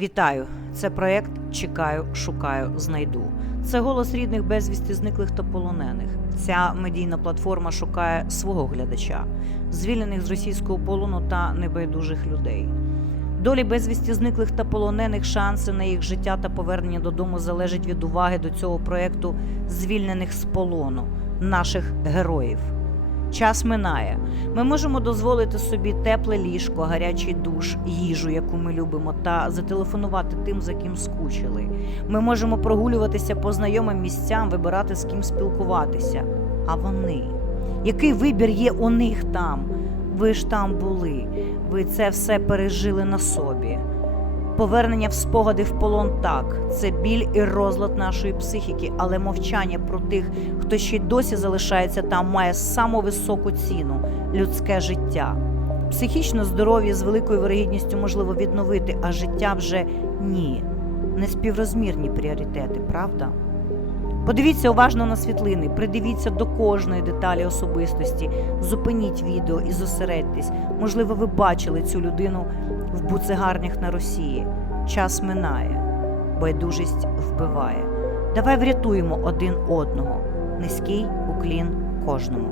Вітаю! Це проєкт Чекаю, шукаю, знайду. Це голос рідних безвісти зниклих та полонених. Ця медійна платформа шукає свого глядача, звільнених з російського полону та небайдужих людей. Долі безвісті зниклих та полонених, шанси на їх життя та повернення додому залежать від уваги до цього проєкту звільнених з полону, наших героїв. Час минає. Ми можемо дозволити собі тепле ліжко, гарячий душ, їжу, яку ми любимо, та зателефонувати тим, за ким скучили. Ми можемо прогулюватися по знайомим місцям, вибирати з ким спілкуватися. А вони? Який вибір є у них там? Ви ж там були, ви це все пережили на собі. Повернення в спогади в полон так, це біль і розлад нашої психіки, але мовчання про тих, хто ще й досі залишається там, має саму високу ціну людське життя. Психічне здоров'я з великою вирогідністю можливо відновити, а життя вже ні. Неспіврозмірні пріоритети, правда? Подивіться уважно на світлини, придивіться до кожної деталі особистості, зупиніть відео і зосередьтесь. Можливо, ви бачили цю людину в буцегарнях на Росії. Час минає, байдужість вбиває. Давай врятуємо один одного. Низький уклін кожному.